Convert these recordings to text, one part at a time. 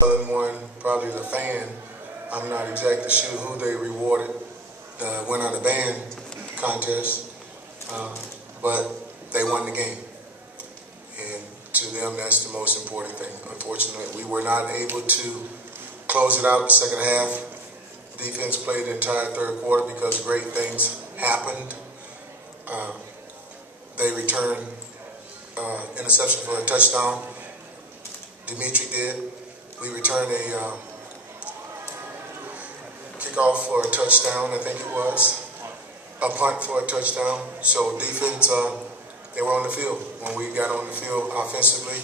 Southern one, probably the fan. I'm not exactly sure who they rewarded, winner of the band contest, but they won the game. And to them, that's the most important thing. Unfortunately, we were not able to close it out the second half. Defense played the entire third quarter because great things happened. They returned interception for a touchdown. Dimitri did. We returned a kickoff for a touchdown, I think it was. A punt for a touchdown. So defense, they were on the field. When we got on the field offensively,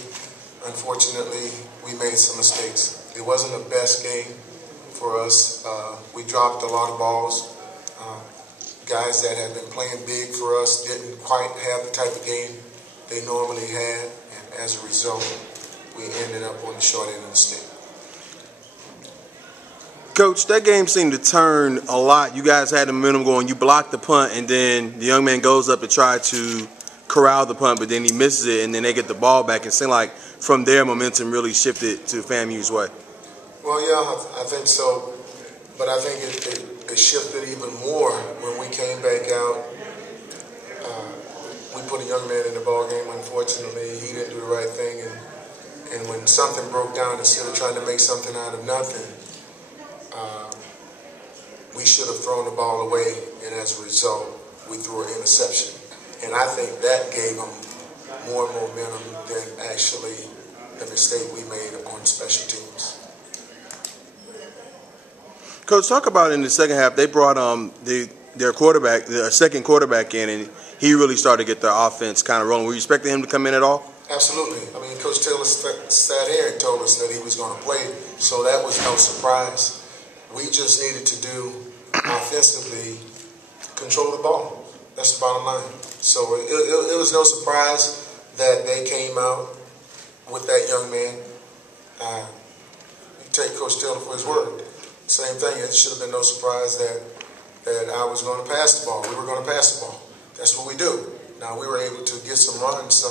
unfortunately, we made some mistakes. It wasn't the best game for us. We dropped a lot of balls. Guys that had been playing big for us didn't quite have the type of game they normally had, and as a result, we ended up on the short end of the stick. Coach, that game seemed to turn a lot. You guys had the momentum going. You blocked the punt, and then the young man goes up to try to corral the punt, but then he misses it, and then they get the ball back. It seemed like from there, momentum really shifted to FAMU's way. Well, yeah, I think so. But I think it shifted even more when we came back out. We put a young man in the ball game. Unfortunately, he didn't do the right thing, and when something broke down, instead of trying to make something out of nothing, we should have thrown the ball away, and as a result, we threw an interception. And I think that gave them more momentum than actually the mistake we made on special teams. Coach, talk about in the second half, they brought their quarterback, their second quarterback in, and he really started to get their offense kind of rolling. Were you expecting him to come in at all? Absolutely. I mean, Coach Taylor sat here and told us that he was going to play, so that was no surprise. We just needed to do offensively control the ball. That's the bottom line. So it was no surprise that they came out with that young man. You take Coach Taylor for his word. Same thing. It should have been no surprise that I was going to pass the ball. We were going to pass the ball. That's what we do. Now, we were able to get some runs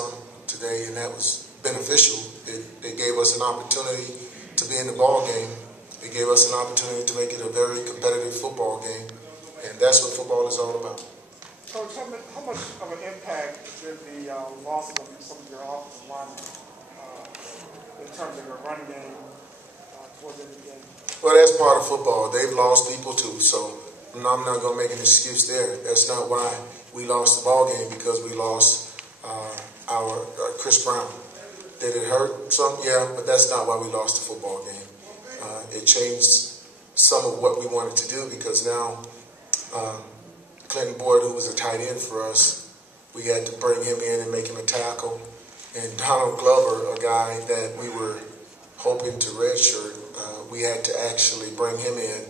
today, and that was beneficial. It gave us an opportunity to be in the ball game. It gave us an opportunity to make it a very competitive football game, and that's what football is all about. Coach, how much of an impact did the loss of some of your offensive linemen in terms of your running game towards the end of the game? Well, that's part of football. They've lost people too, so I'm not going to make an excuse there. That's not why we lost the ball game, because we lost our Chris Brown. Did it hurt some? Yeah, but that's not why we lost the football game. It changed some of what we wanted to do, because now Clinton Boyd, who was a tight end for us, we had to bring him in and make him a tackle. And Donald Glover, a guy that we were hoping to redshirt, we had to actually bring him in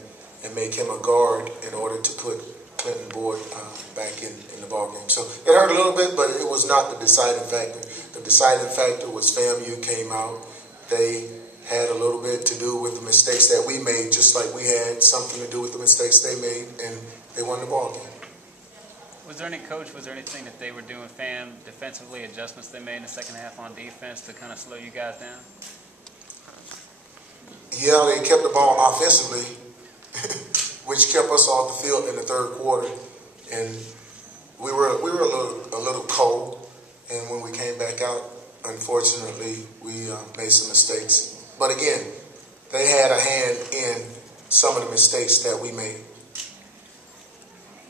and make him a guard in order to put Clinton Boyd back in the ballgame. So it hurt a little bit, but it was not the deciding factor. The deciding factor was FAMU came out. They had a little bit to do with the mistakes that we made, just like we had something to do with the mistakes they made, and they won the ballgame. Was there anything that they were doing, FAM, defensively, adjustments they made in the second half on defense to kind of slow you guys down? Yeah, they kept the ball offensively, which kept us off the field in the third quarter, and we were a little cold. And when we came back out, unfortunately, we made some mistakes. But again, they had a hand in some of the mistakes that we made.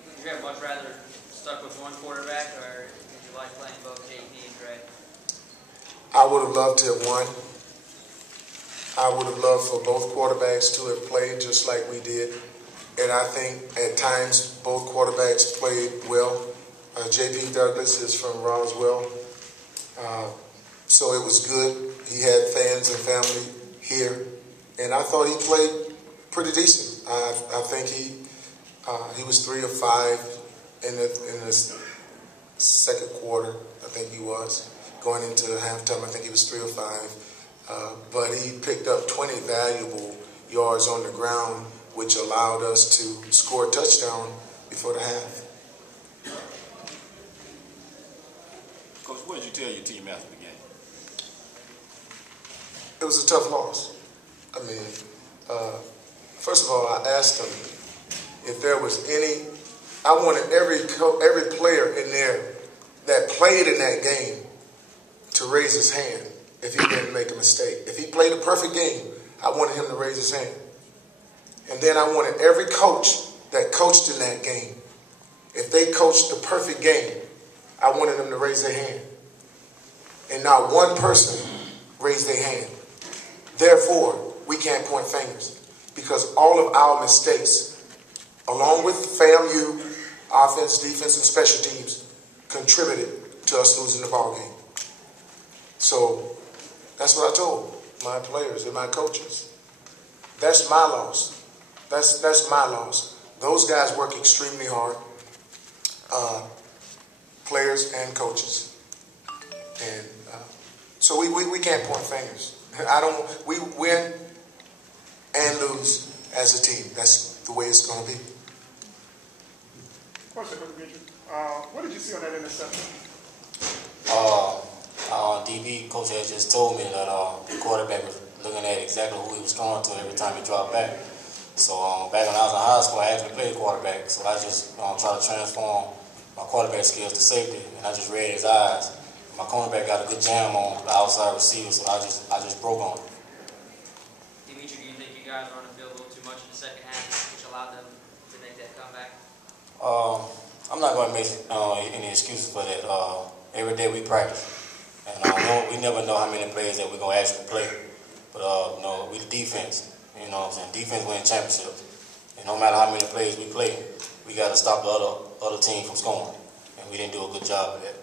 Would you have much rather stuck with one quarterback, or did you like playing both JP and Gray? I would have loved to have won. I would have loved for both quarterbacks to have played just like we did. And I think at times both quarterbacks played well. J.P. Douglas is from Roswell, so it was good. He had fans and family here, and I thought he played pretty decent. I think he was 3 of 5 in the second quarter. I think he was going into halftime. I think he was 3 of 5, but he picked up 20 valuable yards on the ground, which allowed us to score a touchdown before the half. Coach, what did you tell your team after the game? It was a tough loss. I mean, first of all, I asked him if there was any. I wanted every player in there that played in that game to raise his hand if he didn't make a mistake. If he played a perfect game, I wanted him to raise his hand. And then I wanted every coach that coached in that game, if they coached the perfect game, I wanted them to raise their hand. And not one person raised their hand. Therefore, we can't point fingers because all of our mistakes, along with FAMU, offense, defense, and special teams, contributed to us losing the ball game. So that's what I told my players and my coaches. That's my loss. That's my loss. Those guys work extremely hard, players and coaches. And so we can't point fingers. We win and lose as a team. That's the way it's going to be. Question for Dimitri. What did you see on that interception? DB coach had just told me that the quarterback was looking at exactly who he was throwing to every time he dropped back. So back when I was in high school, I actually played quarterback. So I just tried to transform my quarterback skills to safety, and I just read his eyes. My cornerback got a good jam on the outside receiver, so I just broke on it. Dimitri, do you think you guys were on the field a little too much in the second half, which allowed them to make that comeback? I'm not going to make any excuses for that. Every day we practice, and we never know how many plays that we're going to actually play. But we the defense. You know what I'm saying? Defense wins championships. And no matter how many plays we play, we got to stop the other team from scoring. And we didn't do a good job of that.